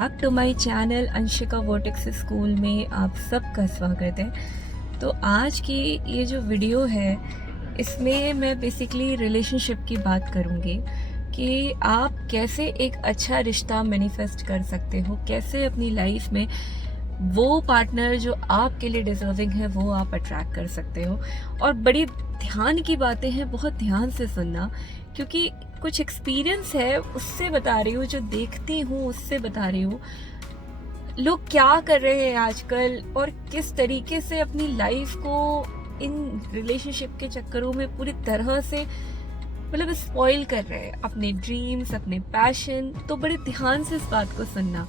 Back to my channel Anshika Vertex School में आप सबका स्वागत है। तो आज की ये जो वीडियो है इसमें मैं बेसिकली रिलेशनशिप की बात करूँगी कि आप कैसे एक अच्छा रिश्ता मैनिफेस्ट कर सकते हो, कैसे अपनी लाइफ में वो पार्टनर जो आपके लिए डिजर्विंग है वो आप अट्रैक्ट कर सकते हो। और बड़ी ध्यान की बातें हैं, बहुत ध्यान से सुनना, क्योंकि कुछ एक्सपीरियंस है उससे बता रही हूँ, जो देखती हूँ उससे बता रही हूँ। लोग क्या कर रहे हैं आजकल और किस तरीके से अपनी लाइफ को इन रिलेशनशिप के चक्करों में पूरी तरह से मतलब स्पॉइल कर रहे हैं, अपने ड्रीम्स, अपने पैशन। तो बड़े ध्यान से इस बात को सुनना,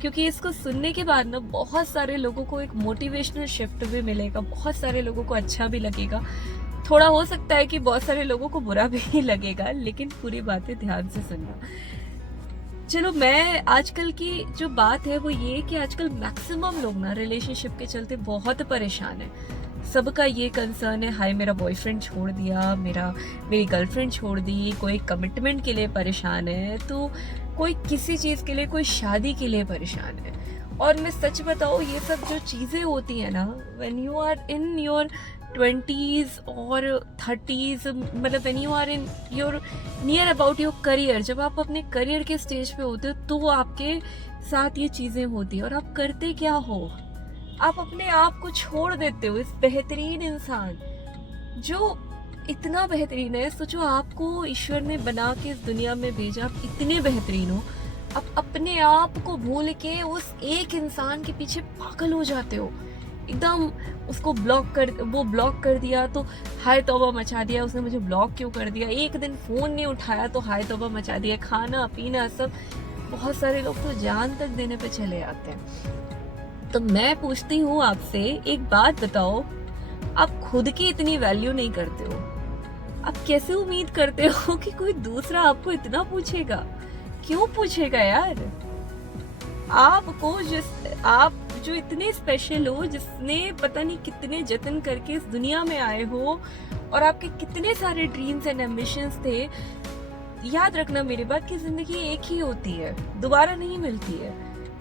क्योंकि इसको सुनने के बाद ना बहुत सारे लोगों को एक मोटिवेशनल शिफ्ट भी मिलेगा, बहुत सारे लोगों को अच्छा भी लगेगा, थोड़ा हो सकता है कि बहुत सारे लोगों को बुरा भी लगेगा, लेकिन पूरी बातें ध्यान से सुनना। चलो, मैं आजकल की जो बात है वो ये कि आजकल मैक्सिमम लोग ना रिलेशनशिप के चलते बहुत परेशान है। सबका ये कंसर्न है, हाय मेरा बॉयफ्रेंड छोड़ दिया, मेरी गर्लफ्रेंड छोड़ दी, कोई कमिटमेंट के लिए परेशान है, तो कोई किसी चीज के लिए, कोई शादी के लिए परेशान है। और मैं सच बताऊं, ये सब जो चीजें होती है ना, when you are in your 20s और 30s, मतलब when you are in your near about your career, जब आप अपने करियर के स्टेज पे होते हो तो आपके साथ ये चीजें होती है। और आप करते क्या हो, आप अपने आप को छोड़ देते हो, इस बेहतरीन इंसान जो इतना बेहतरीन है। सोचो, आपको ईश्वर ने बना के इस दुनिया में भेजा, आप इतने बेहतरीन हो, आप अपने आप को भूल के उस एक इंसान के पीछे पागल हो जाते हो एकदम। उसको ब्लॉक कर दिया तो हाय तौबा मचा दिया, उसने मुझे ब्लॉक क्यों कर दिया। एक दिन फोन नहीं उठाया तो हाय तौबा मचा दिया, खाना पीना सब। बहुत सारे लोग तो जान तक देने पे चले आते हैं। तो मैं पूछती हूँ आपसे, एक बात बताओ, आप खुद की इतनी वैल्यू नहीं करते हो, आप कैसे उम्मीद करते हो कि कोई दूसरा आपको इतना पूछेगा? क्यों पूछेगा यार? आप जो इतने स्पेशल हो, जिसने पता नहीं कितने जतन करके इस दुनिया में आए हो, और आपके कितने सारे ड्रीम्स एंड एम्बिशंस थे। याद रखना मेरी बात कि जिंदगी एक ही होती है, दोबारा नहीं मिलती है।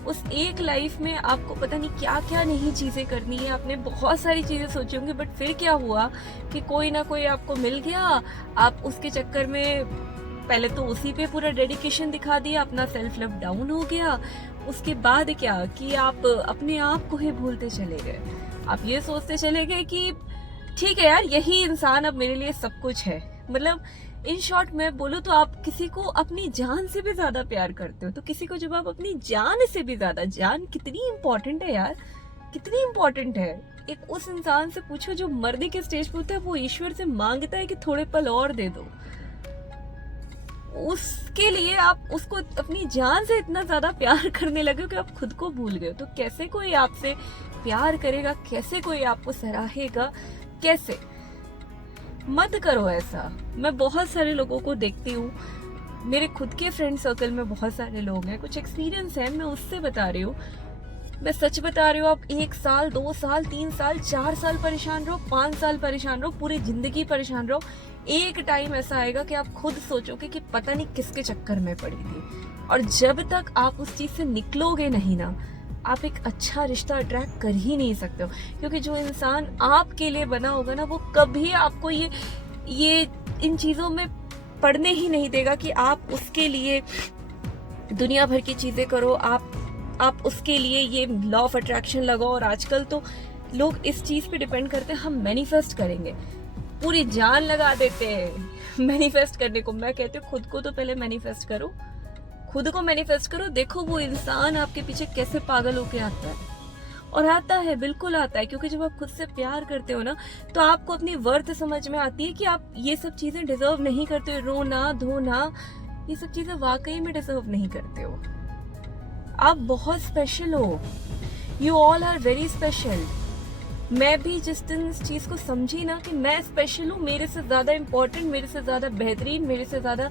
उस एक लाइफ में आपको पता नहीं क्या क्या नई चीजें करनी है। आपने बहुत सारी चीजें सोची होंगी, बट फिर क्या हुआ कि कोई ना कोई आपको मिल गया, आप उसके चक्कर में पहले तो उसी पे पूरा डेडिकेशन दिखा दिया, अपना सेल्फ लव डाउन हो गया। उसके बाद क्या कि आप अपने आप को ही भूलते चले गए। आप ये सोचते चले गए कि ठीक है यार, यही इंसान अब मेरे लिए सब कुछ है। मतलब इन शॉर्ट मैं बोलूँ तो आप किसी को अपनी जान से भी ज्यादा प्यार करते हो, तो किसी को जब आप अपनी जान से भी ज्यादा, जान कितनी इंपॉर्टेंट है यार, कितनी इंपॉर्टेंट है। एक उस इंसान से पूछो जो मरने के स्टेज पे होता है, वो ईश्वर से मांगता है कि थोड़े पल और दे दो। उसके लिए आप उसको अपनी जान से इतना ज्यादा प्यार करने लगे कि आप खुद को भूल गए। तो कैसे कोई आपसे प्यार करेगा, कैसे कोई आपको सराहेगा, कैसे? मत करो ऐसा। मैं बहुत सारे लोगों को देखती हूँ, मेरे खुद के फ्रेंड सर्कल में बहुत सारे लोग हैं, कुछ एक्सपीरियंस है, मैं उससे बता रही हूँ। मैं सच बता रही हूँ, आप 1 साल, 2 साल, 3 साल, 4 साल परेशान रहो, 5 साल परेशान रहो, पूरी जिंदगी परेशान रहो, एक टाइम ऐसा आएगा कि आप खुद सोचोगे कि पता नहीं किसके चक्कर में पड़ी थी। और जब तक आप उस चीज से निकलोगे नहीं ना, आप एक अच्छा रिश्ता अट्रैक्ट कर ही नहीं सकते हो। क्योंकि जो इंसान आपके लिए बना होगा ना, वो कभी आपको ये इन चीजों में पढ़ने ही नहीं देगा कि आप उसके लिए दुनिया भर की चीजें करो, आप उसके लिए ये लॉ ऑफ अट्रैक्शन लगाओ। और आजकल तो लोग इस चीज पे डिपेंड करते हैं, हम मैनिफेस्ट करेंगे, पूरी जान लगा देते हैं मैनिफेस्ट करने को। मैं कहती हूँ खुद को तो पहले मैनिफेस्ट करो, खुद को मैनिफेस्ट करो, देखो वो इंसान आपके पीछे कैसे पागल होके आता है। और आता है, बिल्कुल आता है, क्योंकि जब आप खुद से प्यार करते हो ना, तो आपको अपनी वर्थ समझ में आती है कि आप ये सब चीजें डिजर्व नहीं करते हो। रोना धोना, ये सब चीजें वाकई में डिजर्व नहीं करते हो। आप बहुत स्पेशल हो, you all are very special. मैं भी जिस दिन इस चीज को समझी ना कि मैं स्पेशल हूँ, मेरे से ज्यादा इम्पोर्टेंट, मेरे से ज्यादा बेहतरीन, मेरे से ज्यादा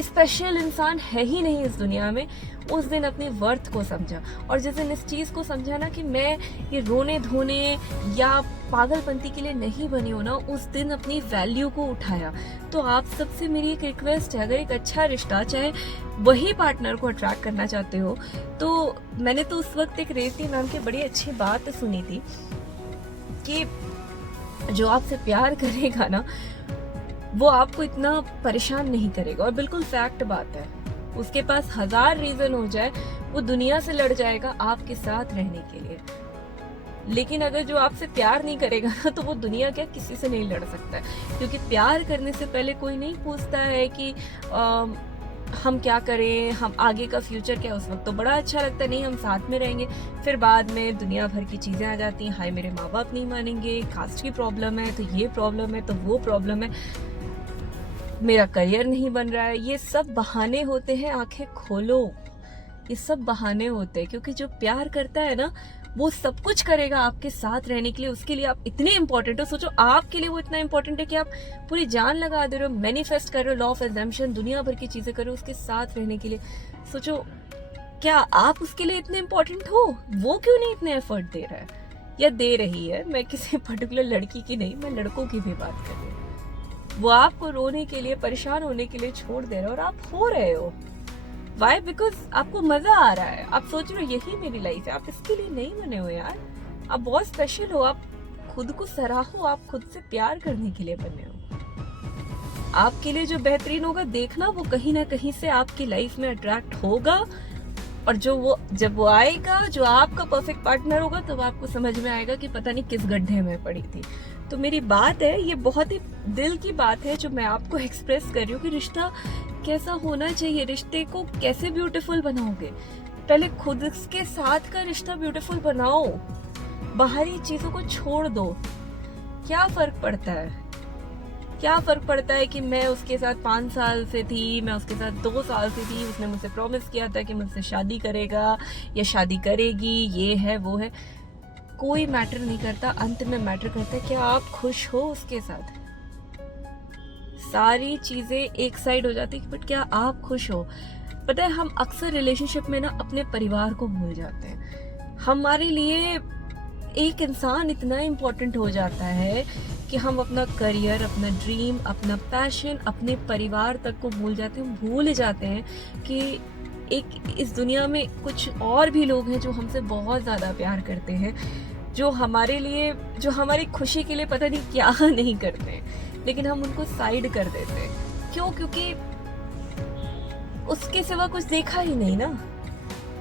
स्पेशल इंसान है ही नहीं इस दुनिया में, उस दिन अपनी वर्थ को समझा। और जिस दिन इस चीज़ को समझा ना कि मैं ये रोने धोने या पागलपंती के लिए नहीं बनी हूँ ना, उस दिन अपनी वैल्यू को उठाया। तो आप सबसे मेरी एक रिक्वेस्ट है, अगर एक अच्छा रिश्ता, चाहे वही पार्टनर को अट्रैक्ट करना चाहते हो, तो मैंने तो उस वक्त एक रेवती मैम की बड़ी अच्छी बात सुनी थी कि जो आपसे प्यार करेगा ना, वो आपको इतना परेशान नहीं करेगा। और बिल्कुल फैक्ट बात है, उसके पास 1000 रीजन हो जाए, वो दुनिया से लड़ जाएगा आपके साथ रहने के लिए। लेकिन अगर जो आपसे प्यार नहीं करेगा ना, तो वो दुनिया क्या किसी से नहीं लड़ सकता है। क्योंकि प्यार करने से पहले कोई नहीं पूछता है कि हम क्या करें, हम आगे का फ्यूचर क्या है। उस वक्त तो बड़ा अच्छा लगता है, नहीं हम साथ में रहेंगे। फिर बाद में दुनिया भर की चीज़ें आ जाती हैं, हाय मेरे माँ बाप नहीं मानेंगे, कास्ट की प्रॉब्लम है, तो ये प्रॉब्लम है, तो वो प्रॉब्लम है, मेरा करियर नहीं बन रहा है। ये सब बहाने होते हैं, आंखें खोलो, ये सब बहाने होते हैं। क्योंकि जो प्यार करता है ना, वो सब कुछ करेगा आपके साथ रहने के लिए। उसके लिए आप इतने इंपॉर्टेंट हो। सोचो, आपके लिए वो इतना इंपॉर्टेंट है कि आप पूरी जान लगा दे रहे हो, मैनिफेस्ट कर रहे हो, लॉ ऑफ एजम्पशन, दुनिया भर की चीजें कर रहे हो उसके साथ रहने के लिए। सोचो, क्या आप उसके लिए इतने इंपॉर्टेंट हो? वो क्यों नहीं इतने एफर्ट दे रहा है या दे रही है? मैं किसी पर्टिकुलर लड़की की नहीं, मैं लड़कों की भी बात कर रही हूँ। वो आपको रोने के लिए, परेशान होने के लिए छोड़ दे रहे हो, और आप हो रहे हो। वाई? बिकॉज आपको मजा आ रहा है। आप सोच रहे हो यही मेरी लाइफ है। आप इसके लिए नहीं बने हो यार, आप बहुत स्पेशल हो। आप खुद को सराहो, आप खुद से प्यार करने के लिए बने हो। आपके लिए जो बेहतरीन होगा, देखना वो कहीं ना कहीं से आपकी लाइफ में अट्रैक्ट होगा। और जब वो आएगा, जो आपका परफेक्ट पार्टनर होगा, तब आपको समझ में आएगा कि पता नहीं किस गड्ढे में पड़ी थी। तो मेरी बात है, ये बहुत ही दिल की बात है जो मैं आपको एक्सप्रेस कर रही हूँ कि रिश्ता कैसा होना चाहिए, रिश्ते को कैसे ब्यूटीफुल बनाओगे। पहले खुद के साथ का रिश्ता ब्यूटीफुल बनाओ, बाहरी चीजों को छोड़ दो। क्या फर्क पड़ता है? क्या फर्क पड़ता है कि मैं उसके साथ 5 साल से थी, मैं उसके साथ 2 साल से थी, उसने मुझसे प्रॉमिस किया था कि मुझसे शादी करेगा या शादी करेगी, ये है वो है। कोई मैटर नहीं करता, अंत में मैटर करता है कि आप खुश हो उसके साथ। सारी चीजें एक साइड हो जाती है, बट क्या आप खुश हो? पता है, हम अक्सर रिलेशनशिप में ना अपने परिवार को भूल जाते हैं। हमारे लिए एक इंसान इतना इम्पोर्टेंट हो जाता है कि हम अपना करियर, अपना ड्रीम, अपना पैशन, अपने परिवार तक को भूल जाते हैं कि एक इस दुनिया में कुछ और भी लोग हैं जो हमसे बहुत ज्यादा प्यार करते हैं, जो हमारे लिए, जो हमारी खुशी के लिए पता नहीं क्या नहीं करते, लेकिन हम उनको साइड कर देते हैं। क्यों? क्योंकि उसके सिवा कुछ देखा ही नहीं ना।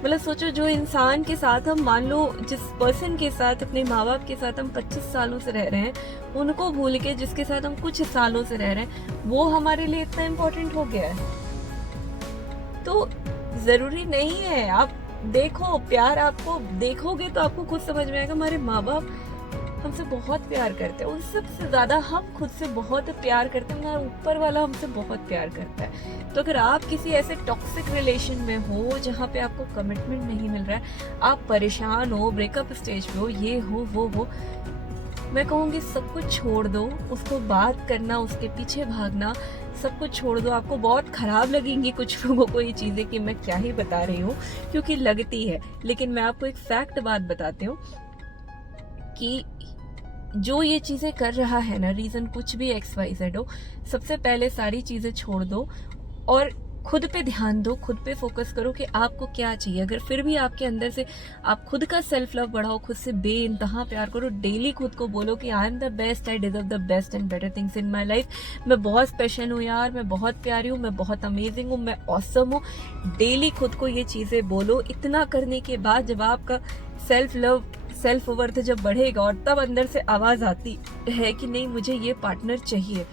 मतलब सोचो, जो इंसान के साथ हम, मान लो जिस पर्सन के साथ, अपने माँ बाप के साथ हम 25 सालों से रह रहे हैं, उनको भूल के जिसके साथ हम कुछ सालों से रह रहे हैं, वो हमारे लिए इतना इम्पोर्टेंट हो गया है। तो जरूरी नहीं है। आप देखो, प्यार आपको देखोगे तो आपको खुद समझ में आएगा, हमारे माँ बाप हमसे बहुत प्यार करते हैं, उन सबसे ज्यादा हम खुद से बहुत प्यार करते हैं, हमारा ऊपर वाला हमसे बहुत प्यार करता है। तो अगर आप किसी ऐसे टॉक्सिक रिलेशन में हो जहाँ पे आपको कमिटमेंट नहीं मिल रहा है, आप परेशान हो, ब्रेकअप स्टेज पे हो, ये हो वो हो, मैं कहूँगी सब कुछ छोड़ दो। उसको बात करना, उसके पीछे भागना, सब कुछ छोड़ दो। आपको बहुत खराब लगेंगी कुछ लोगों को ये चीजें कि मैं क्या ही बता रही हूँ, क्योंकि लगती है। लेकिन मैं आपको एक फैक्ट बात बताती हूँ कि जो ये चीजें कर रहा है ना, रीजन कुछ भी XYZ हो, सबसे पहले सारी चीजें छोड़ दो और खुद पे ध्यान दो, खुद पे फोकस करो कि आपको क्या चाहिए। अगर फिर भी आपके अंदर से आप खुद का सेल्फ लव बढ़ाओ, खुद से बेइंतहा प्यार करो, डेली खुद को बोलो कि I am the best, I deserve the best and better things in my life. मैं बहुत स्पेशल हूँ यार, मैं बहुत प्यारी हूँ, मैं बहुत अमेजिंग हूँ, मैं ऑसम हूँ। डेली खुद को ये चीजें बोलो। इतना करने के बाद जब आपका सेल्फ लव, सेल्फ वर्थ जब बढ़ेगा और तब अंदर से आवाज आती है कि नहीं मुझे ये पार्टनर चाहिए,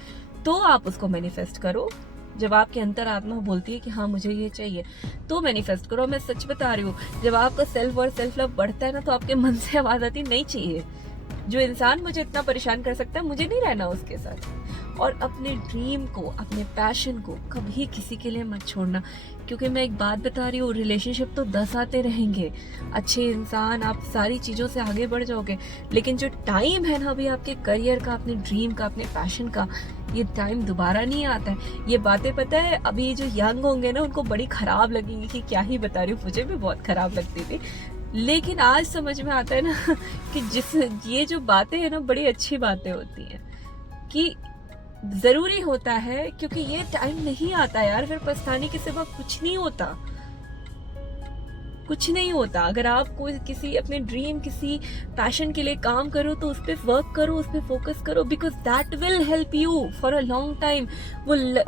तो आप उसको मैनिफेस्ट करो। जब आपकी अंतरात्मा बोलती है कि हाँ मुझे ये चाहिए, तो मैनिफेस्ट करो। मैं सच बता रही हूँ, जब आपका सेल्फ वर्थ, सेल्फ लव बढ़ता है ना, तो आपके मन से आवाज आती नहीं चाहिए। जो इंसान मुझे इतना परेशान कर सकता है, मुझे नहीं रहना उसके साथ। और अपने ड्रीम को, अपने पैशन को कभी किसी के लिए मत छोड़ना। क्योंकि मैं एक बात बता रही हूँ, रिलेशनशिप तो 10 आते रहेंगे, अच्छे इंसान, आप सारी चीजों से आगे बढ़ जाओगे, लेकिन जो टाइम है ना अभी आपके करियर का, अपने ड्रीम का, अपने पैशन का, ये टाइम दोबारा नहीं आता है। ये बातें पता है अभी जो यंग होंगे ना उनको बड़ी खराब लगेंगी कि क्या ही बता रही हूँ, मुझे भी बहुत खराब लगती थी, लेकिन आज समझ में आता है ना कि ये जो बातें हैं ना बड़ी अच्छी बातें होती हैं, कि जरूरी होता है, क्योंकि ये टाइम नहीं आता यार, फिर पछताने के सिवा कुछ नहीं होता, कुछ नहीं होता। अगर आप कोई किसी अपने ड्रीम, किसी पैशन के लिए काम करो तो उस पर वर्क करो, उस पर फोकस करो, because that will help you for a long time.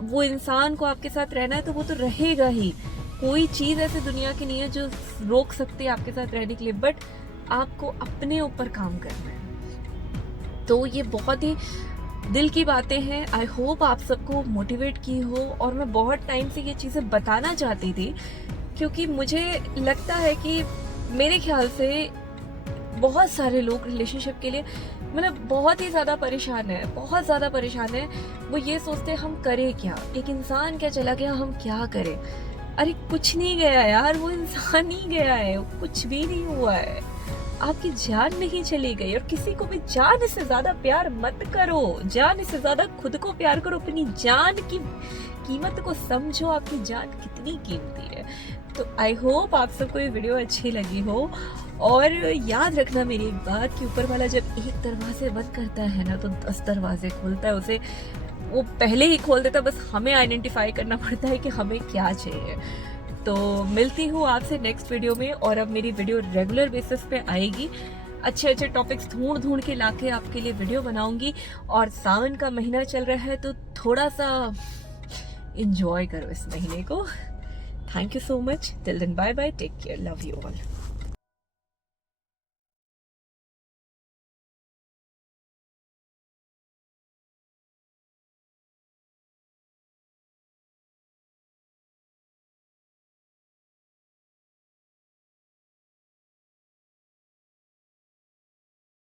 वो इंसान को आपके साथ रहना है तो वो तो रहेगा ही, कोई चीज ऐसे दुनिया की नहीं है जो रोक सकती है आपके साथ रहने के लिए, बट आपको अपने ऊपर काम करना है। तो ये बहुत ही दिल की बातें हैं, आई होप आप सबको मोटिवेट की हो, और मैं बहुत टाइम से ये चीजें बताना चाहती थी, क्योंकि मुझे लगता है कि मेरे ख्याल से बहुत सारे लोग रिलेशनशिप के लिए मतलब बहुत ही ज़्यादा परेशान है, बहुत ज़्यादा परेशान है। वो ये सोचते हैं हम करें क्या, एक इंसान क्या चला गया, हम क्या करें। अरे कुछ नहीं गया यार, वो इंसान ही गया है, कुछ भी नहीं हुआ है, आपकी जान नहीं चली गई। और किसी को भी जान से ज्यादा प्यार मत करो, जान से ज्यादा खुद को प्यार करो, अपनी जान की कीमत को समझो, आपकी जान कितनी कीमती है। तो आई होप आप सबको ये वीडियो अच्छी लगी हो, और याद रखना मेरी एक बात कि ऊपर वाला जब एक दरवाजे बंद करता है ना तो 10 दरवाजे खोलता है, उसे वो पहले ही खोल देता, बस हमें आइडेंटिफाई करना पड़ता है कि हमें क्या चाहिए। तो मिलती हूँ आपसे नेक्स्ट वीडियो में, और अब मेरी वीडियो रेगुलर बेसिस पे आएगी, अच्छे अच्छे टॉपिक्स ढूंढ के लाके आपके लिए वीडियो बनाऊंगी। और सावन का महीना चल रहा है तो थोड़ा सा एंजॉय करो इस महीने को। Thank you so much, till then bye bye, take care, love you all.